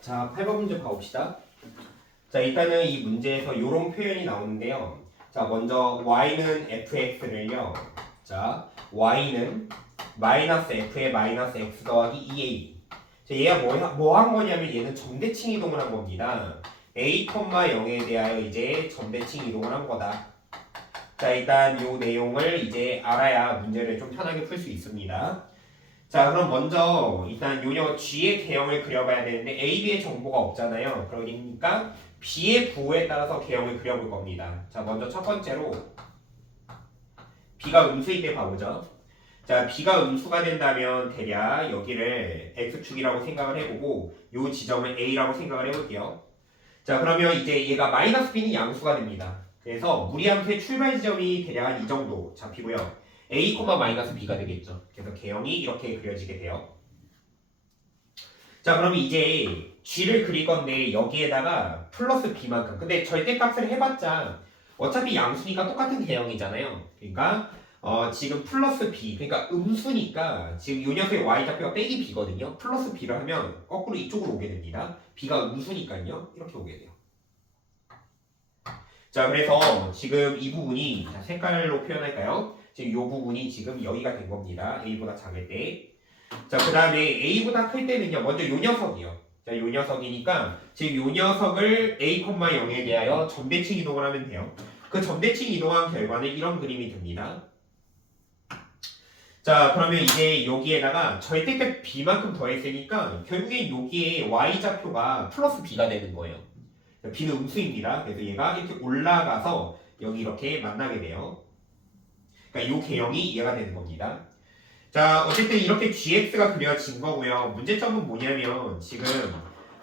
자, 8번 문제 봐봅시다. 자, 일단은 이 문제에서 이런 표현이 나오는데요. 자, 먼저 y는 fx를요. 자, y는 마이너스 f의 마이너스 x 더하기 2a. 자, 얘가 뭐 한 거냐면 얘는 점대칭 이동을 한 겁니다. a, 0에 대하여 이제 점대칭 이동을 한 거다. 자, 일단 이 내용을 이제 알아야 문제를 좀 편하게 풀 수 있습니다. 자, 그럼 먼저 일단 요녀 G의 개형을 그려봐야 되는데 A, B의 정보가 없잖아요. 그러니까 B의 부호에 따라서 개형을 그려볼 겁니다. 자, 먼저 첫 번째로 B가 음수일 때 봐보죠. 자, B가 음수가 된다면 대략 여기를 X축이라고 생각을 해보고 요 지점을 A라고 생각을 해볼게요. 자, 그러면 이제 얘가 마이너스 B는 양수가 됩니다. 그래서 무리함수의 출발 지점이 대략 한 이 정도 잡히고요. A, 마이너스 B가 되겠죠. 그래서 개형이 이렇게 그려지게 돼요. 자, 그러면 이제 G를 그릴 건데 여기에다가 플러스 B만큼. 근데 절대값을 해봤자 어차피 양수니까 똑같은 개형이잖아요. 그러니까 지금 플러스 B, 그러니까 음수니까 지금 요 녀석의 Y좌표가 빼기 B거든요. 플러스 B를 하면 거꾸로 이쪽으로 오게 됩니다. B가 음수니까요. 이렇게 오게 돼요. 자, 그래서 지금 이 부분이 색깔로 표현할까요? 지금 이 부분이 지금 여기가 된 겁니다. A보다 작을 때. 자, 그 다음에 A보다 클 때는요. 먼저 요 녀석이요. 자, 요 녀석이니까 지금 요 녀석을 A, 0에 대하여 점대칭 이동을 하면 돼요. 그 점대칭 이동한 결과는 이런 그림이 됩니다. 자, 그러면 이제 여기에다가 절대값 B만큼 더했으니까 결국엔 여기에 Y좌표가 플러스 B가 되는 거예요. B는 음수입니다. 그래서 얘가 이렇게 올라가서 여기 이렇게 만나게 돼요. 그러니까 이 개형이 이해가 되는 겁니다. 자, 어쨌든 이렇게 gx가 그려진 거고요. 문제점은 뭐냐면 지금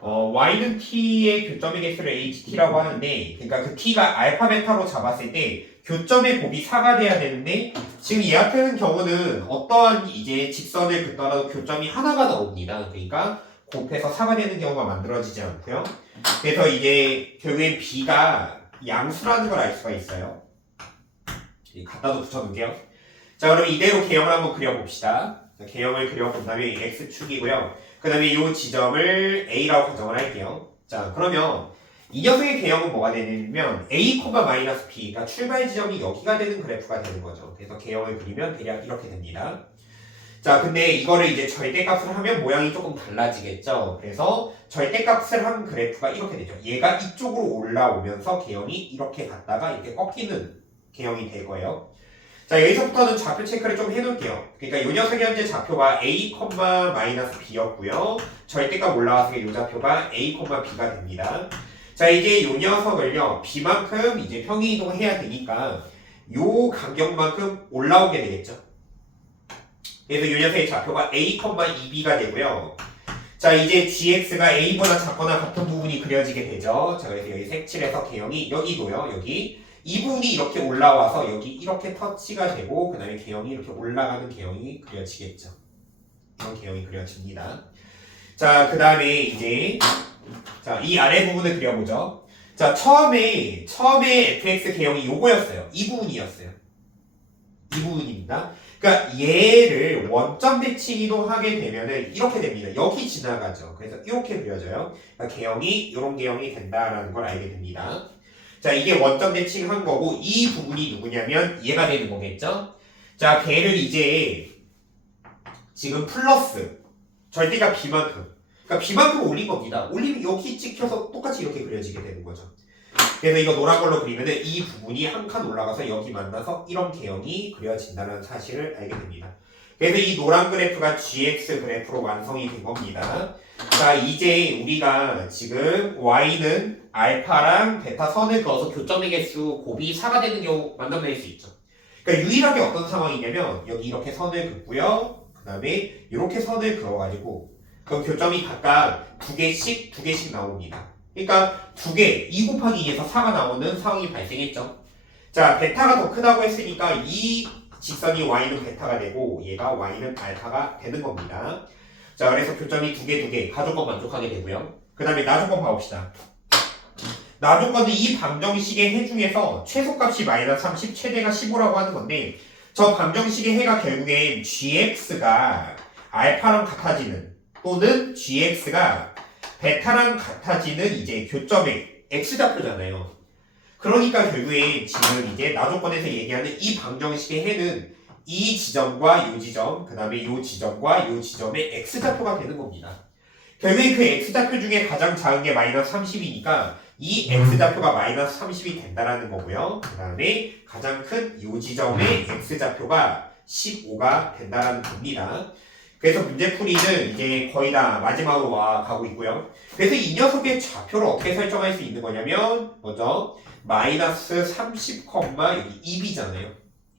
y는 t의 교점의 개수를 ht라고 하는데, 그러니까 그 t가 알파 베타로 잡았을 때 교점의 곱이 4가 돼야 되는데 지금 얘 같은 경우는 어떠한 이제 직선을 긋더라도 교점이 하나가 나옵니다. 그러니까 곱해서 4가 되는 경우가 만들어지지 않고요. 그래서 이제 결국엔 b가 양수라는 걸 알 수가 있어요. 갖다도 붙여놓을게요. 자, 그럼 이대로 개형을 한번 그려봅시다. 자, 개형을 그려본다면 x축이고요. 그 다음에 이 지점을 a라고 가정을 할게요. 자, 그러면 이 녀석의 개형은 뭐가 되냐면 a, 마이너스 b, 그러니까 출발 지점이 여기가 되는 그래프가 되는 거죠. 그래서 개형을 그리면 대략 이렇게 됩니다. 자, 근데 이거를 이제 절대값을 하면 모양이 조금 달라지겠죠. 그래서 절대값을 한 그래프가 이렇게 되죠. 얘가 이쪽으로 올라오면서 개형이 이렇게 갔다가 이렇게 꺾이는 개형이 될 거예요. 자, 여기서부터는 좌표 체크를 좀 해놓을게요. 그러니까 이 녀석의 현재 좌표가 a, 마이너스 b였고요. 절대값 올라왔으니까 이 좌표가 a, b가 됩니다. 자, 이제 이 녀석을요, b만큼 이제 평행 이동해야 되니까 요 간격만큼 올라오게 되겠죠. 그래서 이 녀석의 좌표가 a, 2b가 되고요. 자, 이제 gx가 a보다 작거나 같은 부분이 그려지게 되죠. 자, 그래서 여기 색칠해서 개형이 여기고요. 여기 이 부분이 이렇게 올라와서 여기 이렇게 터치가 되고 그 다음에 개형이 이렇게 올라가는 개형이 그려지겠죠. 이런 개형이 그려집니다. 자, 그 다음에 이제 자, 이 아래 부분을 그려보죠. 자, 처음에 fx 개형이 요거였어요. 이 부분이었어요. 이 부분입니다. 그러니까 얘를 원점 대칭 이동하게 되면은 이렇게 됩니다. 여기 지나가죠. 그래서 이렇게 그려져요. 그러니까 개형이 이런 개형이 된다라는 걸 알게 됩니다. 자, 이게 원점 대칭한 거고 이 부분이 누구냐면 얘가 되는 거겠죠? 자, 걔를 이제 지금 플러스 절대값 b만큼, 그러니까 b만큼 올린 겁니다. 올리면 여기 찍혀서 똑같이 이렇게 그려지게 되는 거죠. 그래서 이거 노란 걸로 그리면은 이 부분이 한 칸 올라가서 여기 만나서 이런 개형이 그려진다는 사실을 알게 됩니다. 그래서 이 노란 그래프가 gx 그래프로 완성이 된 겁니다. 자, 이제 우리가 지금 y는 알파랑 베타 선을 그어서 교점의 개수 곱이 4가 되는 경우 만나낼 수 있죠. 그러니까 유일하게 어떤 상황이냐면 여기 이렇게 선을 긋고요. 그 다음에 이렇게 선을 그어가지고 그 교점이 각각 두 개씩 나옵니다. 그러니까 두 개, 2 곱하기 2에서 4가 나오는 상황이 발생했죠. 자, 베타가 더 크다고 했으니까 이 직선이 y는 베타가 되고 얘가 y는 알파가 되는 겁니다. 자, 그래서 교점이 두 개, 가조건 만족하게 되고요. 그 다음에 나조건 봐봅시다. 나조건은 이 방정식의 해 중에서 최소값이 마이너스 30, 최대가 15라고 하는 건데 저 방정식의 해가 결국엔 gx가 알파랑 같아지는 또는 gx가 베타랑 같아지는 이제 교점의 x좌표잖아요. 그러니까 결국에 지금 이제 나조건에서 얘기하는 이 방정식의 해는 이 지점과 이 지점, 그 다음에 이 지점과 이 지점의 x좌표가 되는 겁니다. 결국에 그 x좌표 중에 가장 작은 게 마이너스 30이니까 이 x좌표가 마이너스 30이 된다라는 거고요. 그 다음에 가장 큰 이 지점의 x좌표가 15가 된다라는 겁니다. 그래서 문제풀이는 이제 거의 다 마지막으로 와 가고 있고요. 그래서 이 녀석의 좌표를 어떻게 설정할 수 있는 거냐면 먼저 마이너스 30, 여기 2b잖아요.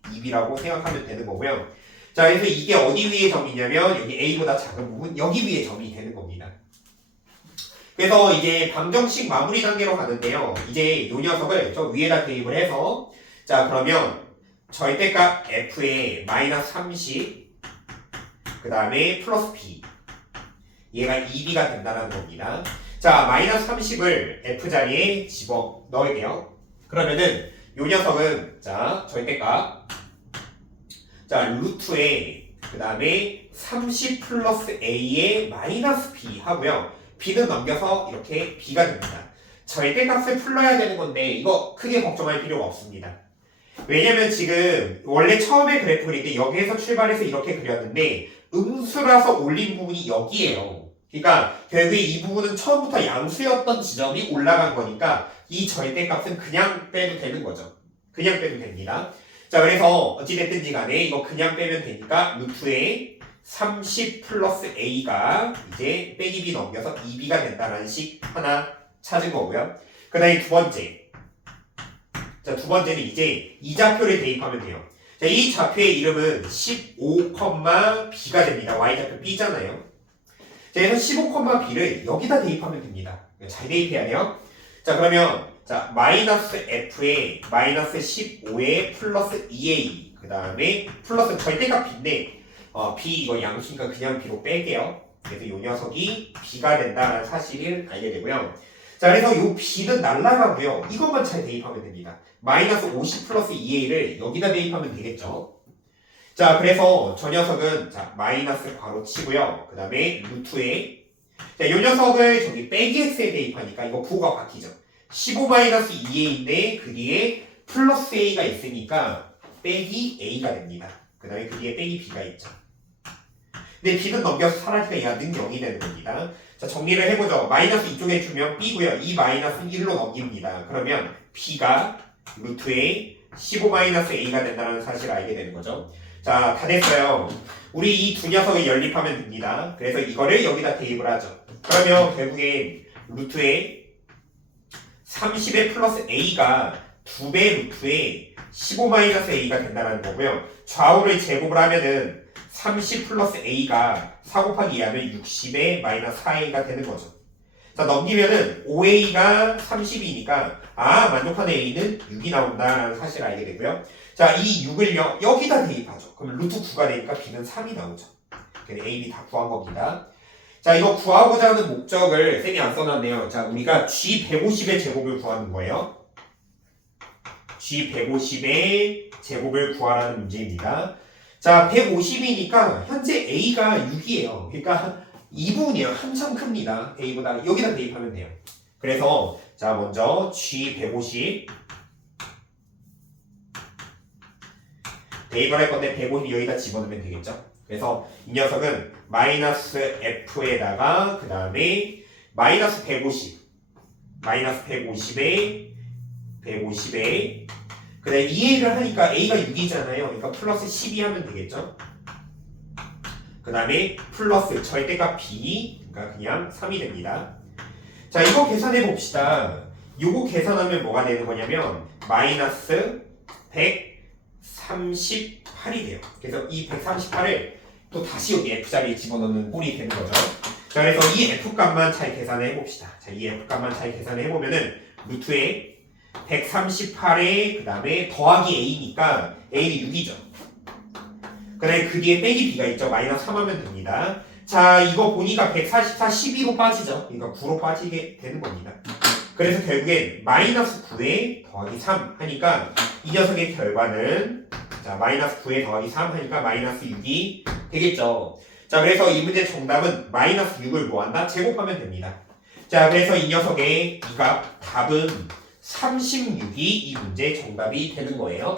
2b라고 생각하면 되는 거고요. 자, 그래서 이게 어디 위에 점이냐면 여기 a보다 작은 부분 여기 위에 점이 되는 겁니다. 그래서 이제 방정식 마무리 단계로 가는데요. 이제 이 녀석을 저 위에다 대입을 해서 자 그러면 절대값 f에 마이너스 30 그 다음에 플러스 b 얘가 2b가 된다는 겁니다. 자 마이너스 30을 f자리에 집어 넣을게요. 그러면은 이 녀석은 자 절대값 자 루트에 그 다음에 30 플러스 a에 마이너스 b 하고요. b는 넘겨서 이렇게 b가 됩니다. 절대값을 풀러야 되는 건데 이거 크게 걱정할 필요가 없습니다. 왜냐면 지금 원래 처음에 그래프 그릴 때 여기에서 출발해서 이렇게 그렸는데 음수라서 올린 부분이 여기에요. 그러니까 결국에 이 부분은 처음부터 양수였던 지점이 올라간 거니까 이 절대값은 그냥 빼도 되는 거죠. 그냥 빼도 됩니다. 자 그래서 어찌됐든지 간에 이거 그냥 빼면 되니까 루트에 30 플러스 a가 이제 빼기 b 넘겨서 2b가 된다는 식 하나 찾은 거고요. 그 다음에 두 번째. 자, 두 번째는 이제 이 좌표를 대입하면 돼요. 자, 이 좌표의 이름은 15, b가 됩니다. y좌표 b잖아요. 자, 그래서 15, b를 여기다 대입하면 됩니다. 잘 대입해야 돼요. 자, 그러면 자 마이너스 f에 마이너스 15에 플러스 2a 그 다음에 플러스 절대값 b인데 b 이거 양수니까 그냥 b로 뺄게요. 그래서 이 녀석이 b가 된다는 사실을 알게 되고요. 자 그래서 이 b는 날라가고요. 이것만 잘 대입하면 됩니다. 마이너스 50 플러스 2a를 여기다 대입하면 되겠죠. 자 그래서 저 녀석은 자 마이너스 괄호 치고요. 그 다음에 루트에 자 이 녀석을 저기 빼기 x에 대입하니까 이거 부호가 바뀌죠. 15 마이너스 2a인데 그 뒤에 플러스 a가 있으니까 빼기 a가 됩니다. 그 다음에 그 뒤에 빼기 b가 있죠. 근데 b는 넘겨서 사라지니까 얘가 는 0이 되는 겁니다. 자 정리를 해보죠. 마이너스 이쪽에 주면 b고요. 이 마이너스는 1로 넘깁니다. 그러면 b가 루트에 15 마이너스 a가 된다는 사실을 알게 되는 거죠. 자 다 됐어요. 우리 이 두 녀석을 연립하면 됩니다. 그래서 이거를 여기다 대입을 하죠. 그러면 결국엔 루트에 30의 플러스 a가 2배 루트에 15 마이너스 a가 된다는 거고요. 좌우를 제곱을 하면은 30 플러스 a가 4 곱하기 2하면 60에 마이너스 4a가 되는 거죠. 자 넘기면은 5a가 30이니까 만족하는 a는 6이 나온다는 사실을 알게 되고요. 자 이 6을요 여기다 대입하죠. 그러면 루트 9가 되니까 b는 3이 나오죠. 그래서 a, b 다 구한 겁니다. 자 이거 구하고자 하는 목적을 쌤이 안 써놨네요. 자 우리가 G150의 제곱을 구하는 거예요. G150의 제곱을 구하라는 문제입니다. 자 150이니까 현재 A가 6이에요. 그러니까 이 부분이요 한참 큽니다. A보다 여기다 대입하면 돼요. 그래서 자 먼저 G150 대입을 할 건데 150이 여기다 집어넣으면 되겠죠. 그래서 이 녀석은 마이너스 f에다가 그 다음에 마이너스 150 마이너스 150에 그 다음에 2a를 하니까 a가 6이잖아요. 그러니까 플러스 12 하면 되겠죠. 그 다음에 플러스 절대값 b 그러니까 그냥 3이 됩니다. 자 이거 계산해 봅시다. 요거 계산하면 뭐가 되는 거냐면 마이너스 138이 돼요. 그래서 이 138을 또 다시 여기 F자리에 집어넣는 꼴이 되는 거죠. 자 그래서 이 F값만 잘 계산해 봅시다. 자 이 F값만 잘 계산해 보면은 루트에 138에 그 다음에 더하기 A니까 A는 6이죠. 그 다음에 그 뒤에 빼기 B가 있죠. 마이너스 3 하면 됩니다. 자 이거 보니까 144 12로 빠지죠. 그러니까 9로 빠지게 되는 겁니다. 그래서 결국엔 마이너스 9에 더하기 3 하니까 이 녀석의 결과는 자 마이너스 9에 더하기 3 하니까 마이너스 6이 되겠죠. 자 그래서 이 문제 정답은 마이너스 6을 뭐한다? 제곱하면 됩니다. 자, 그래서 이 녀석의 이 값 답은 36이 이 문제 정답이 되는 거예요.